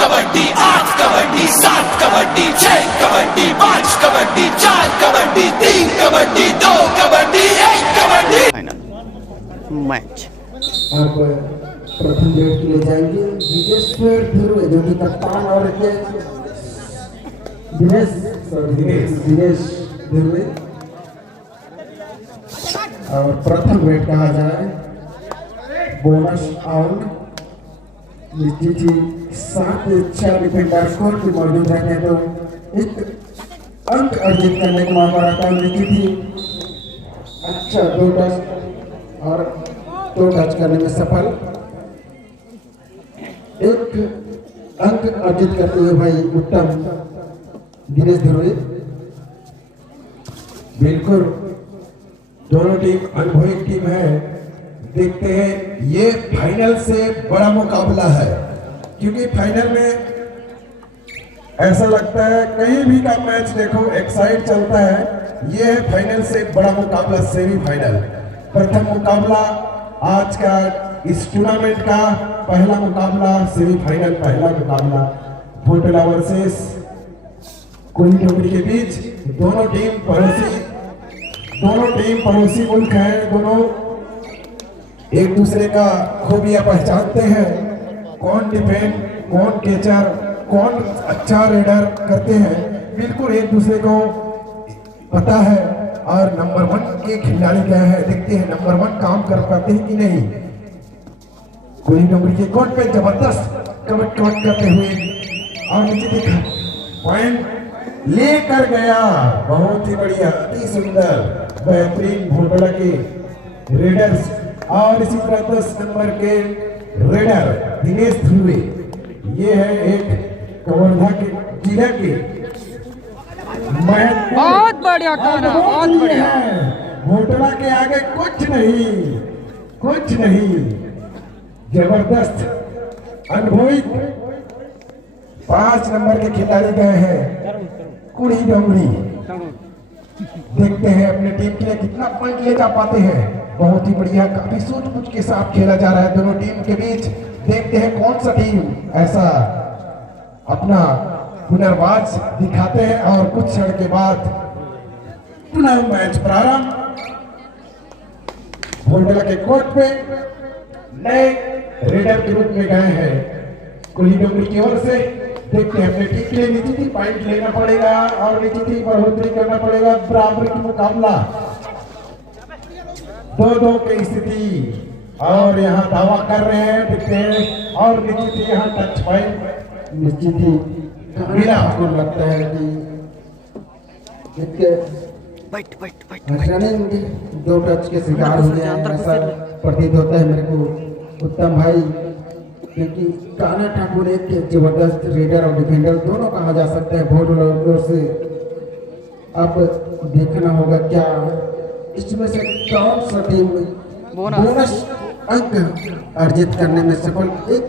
Kabaddi 8 kabaddi 7 kabaddi 6 kabaddi 5 kabaddi 4 kabaddi 3 kabaddi 2 kabaddi 1 kabaddi final match. अब प्रथम red के लिए जाएंगे विजेश्वर ध्रुव जो कि कप्तान और दिनेश ध्रुव और प्रथम रेड कहा जाए बोनस आउट निश्चित ही 7-4 डिफेंडर स्कोर की मौजूद रहते हैं तो एक अंक अर्जित करने का मौका रहता है। निश्चित ही अच्छा 2 टच और 2 टच करने में सफल, एक अंक अर्जित करते हुए भाई उत्तम दिनेश ध्रुव। बिल्कुल दोनों टीम अनुभवी टीम है। देखते हैं ये फाइनल से बड़ा मुकाबला है, क्योंकि फाइनल में ऐसा लगता है कहीं भी का मैच देखो एक साइड चलता है। ये है फाइनल से बड़ा मुकाबला, सेमीफाइनल। प्रथम मुकाबला आज का इस टूर्नामेंट का पहला मुकाबला, सेमीफाइनल पहला मुकाबला भोटला वर्सेस कोली डोगरी के बीच। दोनों टीम पड़ोसी मुल्क हैं। दोनों एक दूसरे का खूबियां पहचानते हैं, कौन डिफेंड, कौन कैचर, कौन अच्छा रेडर करते हैं, बिल्कुल एक दूसरे को पता है। और नंबर 1 के खिलाड़ी क्या है, देखते हैं नंबर 1 काम कर पाते हैं कि नहीं। कोली डोगरी के कोर्ट पे जबरदस्त कवट करते हुए और नीचे देखा पॉइंट लेकर गया, बहुत ही बढ़िया, अति सुंदर बेहतरीन भोटला के रेडर्स। और इसी तरह 10 नंबर के रेडर दिनेश ध्रुव, ये है एक कवर्धा के जिला के बहुत बढ़िया खाना, बहुत बढ़िया। भोटला के आगे कुछ नहीं, जबरदस्त अनुभवी 5 नंबर के खिलाड़ी गए हैं कुड़ी डोंगरी। देखते हैं अपने टीम के लिए कितना पॉइंट ले जा पाते हैं। बहुत ही बढ़िया, काफी सूझबूझ के साथ खेला जा रहा है दोनों टीम के बीच। देखते हैं कौन सा टीम ऐसा अपना पुनर्वास दिखाते हैं। और कुछ क्षण के बाद पुनः मैच प्रारंभ। भोटला के कोर्ट पे नए रेडर के रूप में गए हैं कोली डोगरी की ओर से। देखते हैं अपने टीम के लिए निश्चित ही पॉइंट लेना पड़ेगा और निश्चित ही बढ़ोतरी करना पड़ेगा। बराबरी का मुकाबला, 2-2 की स्थिति और यहाँ दावा कर रहे हैं। देखते हैं और निश्चित ही यहाँ टच पॉइंट निश्चित ही मिला। आपको लगता है कि रनिंग 2 टच के शिकार हो गए हैं, ऐसा प्रतीत होता है मेरे को उत्तम भाई, क्योंकि कान्हा ठाकुर एक जबरदस्त रेडर और डिफेंडर दोनों कहा जा सकता है भोटला ओर से। अब देखना होगा क्या इसमें से कौन सा टीम बोनस अंक अर्जित करने में सफल। एक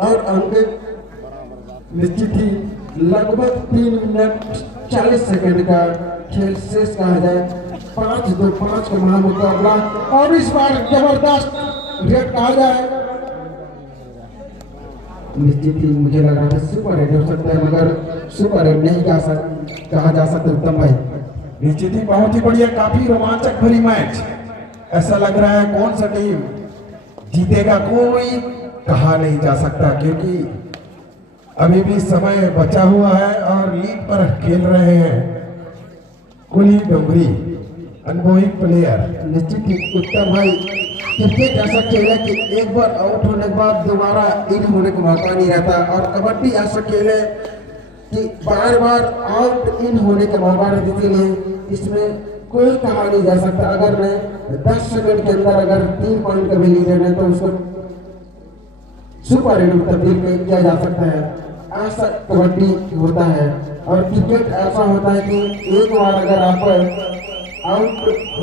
और अंक निश्चित ही लगभग 3 मिनट 40 सेकंड का खेल शेष कहा जाए। 5-2-5 का महामुकाबला और इस बार जबरदस्त रेड कहा जाए। निश्चित ही मुझे लग रहा था सुपर रेड हो सकता है, मगर सुपर रेड नहीं कहा जा सकता उत्तम भाई। निश्चित ही बहुत ही बढ़िया, काफी रोमांचक भरी मैच। ऐसा लग रहा है कौन सा टीम जीतेगा कोई कहा नहीं जा सकता, क्योंकि अभी भी समय बचा हुआ है और लीड पर खेल रहे हैं कोली डोगरी अनुभवी प्लेयर। निश्चित ही उत्तम भाई, क्रिकेट ऐसा खेल है कि एक बार आउट होने के बाद दोबारा इन होने का मौका नहीं रहता, और कबड्डी ऐसा खेल है कि बार-बार आउट इन होने का मौका रहता है। इसलिए इसमें कोई कहा नहीं जा सकता। अगर मैं 10 सेकंड के अंदर अगर 3 पॉइंट का भी लीडर है तो उसको सुपर रेड में तब्दील किया जा सकता है। ऐसा कबड्डी होता है और क्रिकेट ऐसा होता है कि एक बार अगर आप आउट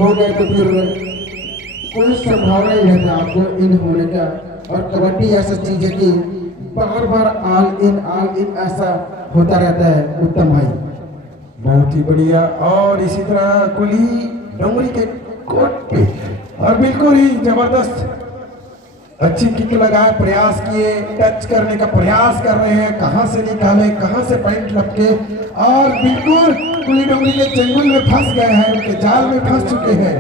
हो गए तो फिर कोई संभावना ही रहता है आपको इन होने का। और कबड्डी ऐसा चीज है कि बार-बार ऑल इन ऐसा होता रहता है उत्तम भाई। बहुत ही बढ़िया। और इसी तरह कोली डोंगरी के कोर्ट पे और बिल्कुल ही जबरदस्त अच्छी किक लगाए, प्रयास किए, टच करने का प्रयास कर रहे हैं, कहां से निकाले, कहां से पॉइंट लपके, और बिल्कुल कुली डोंगरी के चंगुल में फंस गए हैं, उनके जाल में फंस चुके हैं।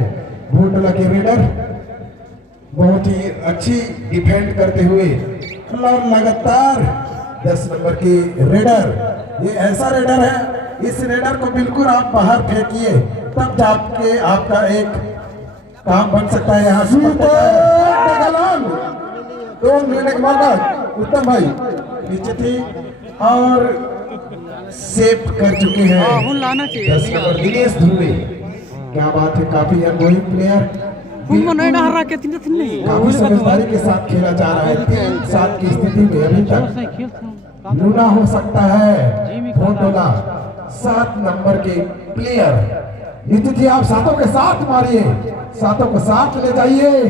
भोटला के रेडर बहुत ही अच्छी डिफेंड करते हुए और लगातार 10 नंबर की रेडर, ये ऐसा रेडर है, इस रेडर को बिल्कुल आप बाहर फेंकिए तब जाके आपका एक काम बन सकता है। यहाँ तो लेने के बाद उत्तम भाई नीचे थी और सेव कर चुके हैं। लाना चाहिए 10 नंबर दिनेश ध्रुवे, क्या बात है, काफी अनुभवी प्लेयर, काफी समझदारी के साथ खेला जा रहा है। 3-7 की स्थिति में अभी तक लूना हो सकता है भोटोला। 7 नंबर के प्लेयर नीति थी, आप सातों के साथ मारिए, सातों को साथ ले जाइए,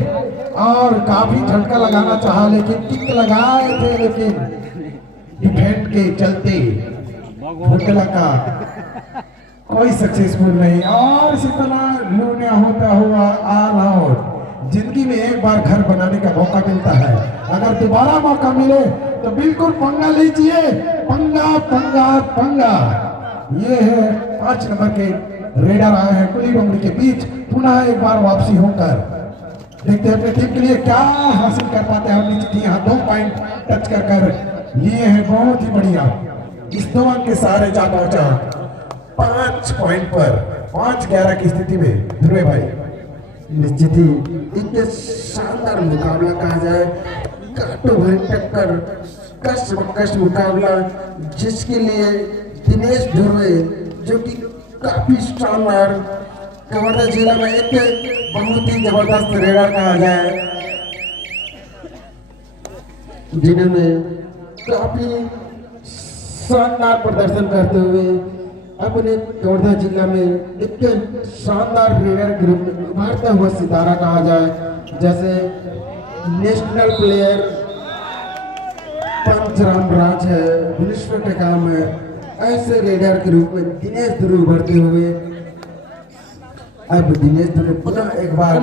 और काफी झटका लगाना चाहा लेकिन किक लगाए थे, लेकिन डिफेंड के चलते भोटला का कोई सक्सेसफुल नहीं, और इसी तरह लूना होता हुआ ऑल आउट। जिंदगी में एक बार घर बनाने का मौका मिलता है, अगर दोबारा मौका मिले तो बिल्कुल पंगा लीजिए, पंगा पंगा पंगा। ये है 5 नंबर के रेडर आए हैं कुली डोंगरी के बीच, पुनः एक बार वापसी होकर देखते हैं अपने टीम के लिए क्या हासिल कर पाते हैं। नीचे यहाँ 2 पॉइंट टच कर लिए हैं, बहुत ही बढ़िया। इस 2 अंक के सहारे जा पहुंचा 5 पॉइंट पर 5-11 की स्थिति में ध्रुवे भाई। निश्चित ही इतने शानदार मुकाबला कहा जाए, काटो भरी टक्कर, कष्ट मुकाबला, जिसके लिए दिनेश ध्रुवे जो कि काफी शानदार कवर्धा जिला में एक बहुत ही जबरदस्त रेडर कहा जाए, जिन्होंने काफी शानदार प्रदर्शन करते हुए अपने कवर्धा जिला में एक शानदार रेडर ग्रुप में उभरता हुआ सितारा कहा जाए, जैसे नेशनल प्लेयर पंचराम राज है, विश्व टेकाम है, ऐसे रेडर के रूप में दिनेश ध्रुव उभरते हुए अब दिनेश ध्रुव पुनः एक बार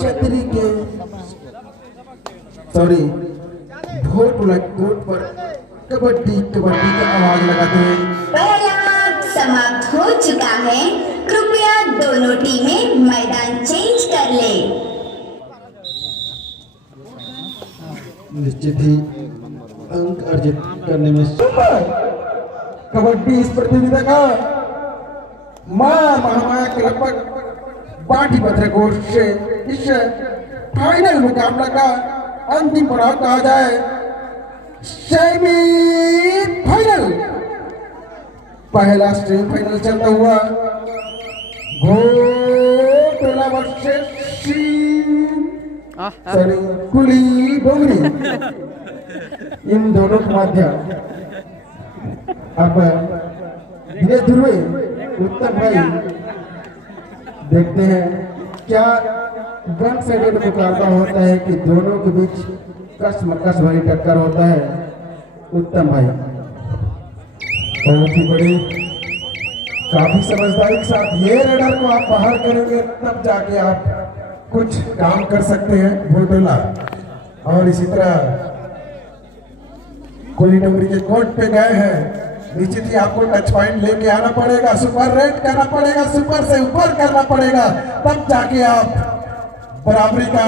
छतरी के भोटला कोर्ट पर कबड्डी कबड्डी की आवाज लगाते हैं। पहला समाप्त हो चुका है, कृपया दोनों टीमें मैदान चेंज कर ले। निश्चित ही अंक अर्जित करने में कबड्डी इस प्रतियोगिता का महामाया के लगभग बाटी पत्र कोर्स से इस फाइनल मुकाबला का अंतिम पड़ाव कहा जाए, सेमीफाइनल। पहला सेमीफाइनल चलता हुआ भोटला वर्सेस कुली डोंगरी, इन दोनों के मध्य अब दिनेश ध्रुवे उत्तम भाई देखते हैं क्या वन साइडेड मुकाबला होता है कि दोनों के बीच कस भरी टक्कर होता है। उत्तम भाई बहुत ही बड़ी, काफी समझदारी के साथ ये रेडर को आप बाहर करेंगे तब जाके आप कुछ काम कर सकते हैं भोटला। और इसी तरह कुली डोंगरी के कोर्ट पे गए हैं, निश्चित ही आपको टच पॉइंट लेके आना पड़ेगा, सुपर रेट करना पड़ेगा, सुपर से ऊपर करना पड़ेगा, तब जाके आप बराबरी का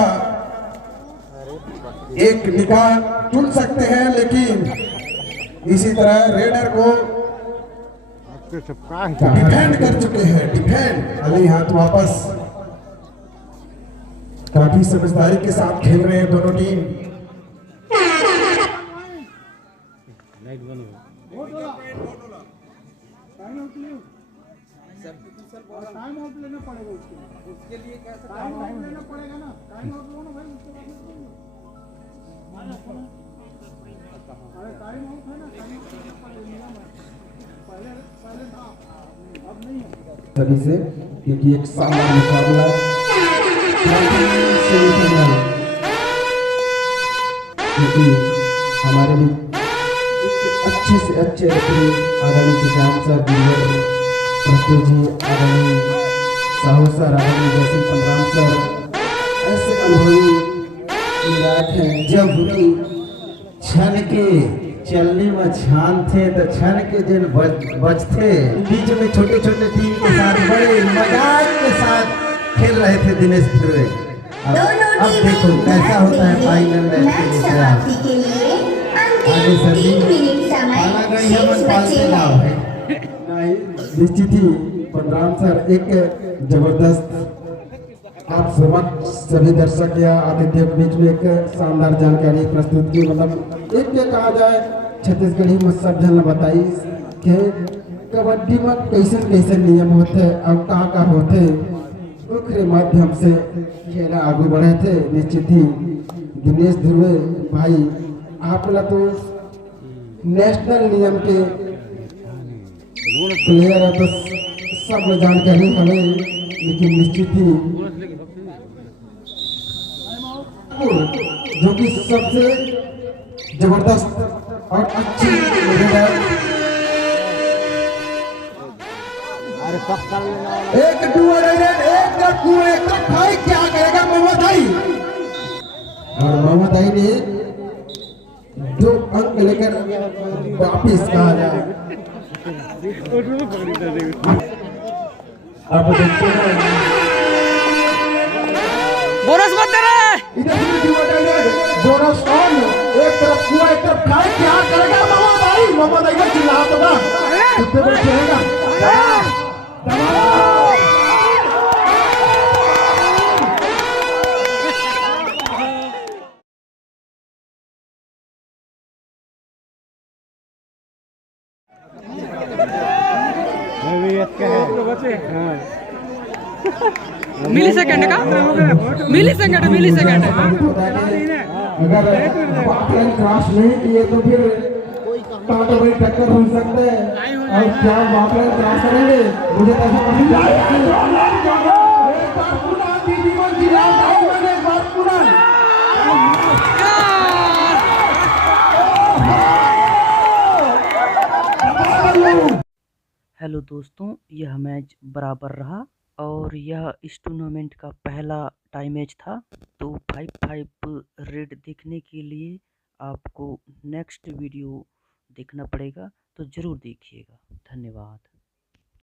एक निकाल चुन सकते हैं। लेकिन इसी तरह रेडर को डिफेंड कर चुके हैं, डिफेंड अली हाथ वापस, काफी समझदारी के साथ खेल रहे हैं दोनों टीम। टाइम आउट लेना पड़ेगा, उसके लिए कैसे टाइम आउट लेना पड़ेगा ना, टाइम आउट लो ना भाई, उसके बाद अरे टाइम आउट है ना, टाइम आउट लेना पड़ेगा, पहले था, अब नहीं है सभी से, क्योंकि एक शानदार मुकाबला क्योंकि हमारे भी अच्छे से अच्छे आगामी श्याम सर, प्रत्यु जी, आगामी साहू सर, आगामी जैसे पंद्राम सर, ऐसे अनुभवी विराट हैं। जब भी क्षण के चलने में छान थे तो क्षण के दिन बचते बीच में छोटे छोटे टीम के साथ बड़े मजाक के साथ खेल रहे थे दिनेश ध्रुवे। दोनों अब टीमें देखो कैसा होता है फाइनल मैच समाप्ति के लिए अंतिम 3 मिनट समय शेष बचे हैं। नहीं, निश्चित ही बलराम सर एक जबरदस्त आप समक्ष सभी दर्शक या आतिथ्य के बीच में एक शानदार जानकारी प्रस्तुत की। मतलब एक के कहा जाए छत्तीसगढ़ी में सब जन बताई कि कबड्डी में कैसे कैसे नियम होते और कहाँ होते ओकरे माध्यम से खेला आगे बढ़े थे। निश्चित ही दिनेश ध्रुवे भाई आप लोग तो नेशनल नियम के प्लेयर है तो सब जानकारी हमें, लेकिन निश्चित ही जो कि सबसे जबरदस्त और अच्छी रेडर एक भाई क्या करेगा मोहम्मद भाई, और मोहम्मद भाई ने 2 अंक लेकर वापिस कहा जाए। अब देखते हैं बोनस मत दे रहे। इधर से डिवाइडेड बोनस ऑन, एक तरफ कुआ एक तरफ खाए, क्या करेगा मोहम्मद भाई का चिल्ला तो ना कितने बड़े चलेगा। मिली सेकंड का मिली सेकंड अगर बापलाइन क्रॉस नहीं किए तो फिर टाटा भाई टक्कर हो सकते हैं। और क्या बापलाइन क्रॉस करेंगे मुझे तो ऐसा पसंद हेलो दोस्तों, यह मैच बराबर रहा और यह इस टूर्नामेंट का पहला टाई मैच था। तो 5-5 रेड देखने के लिए आपको नेक्स्ट वीडियो देखना पड़ेगा, तो ज़रूर देखिएगा। धन्यवाद।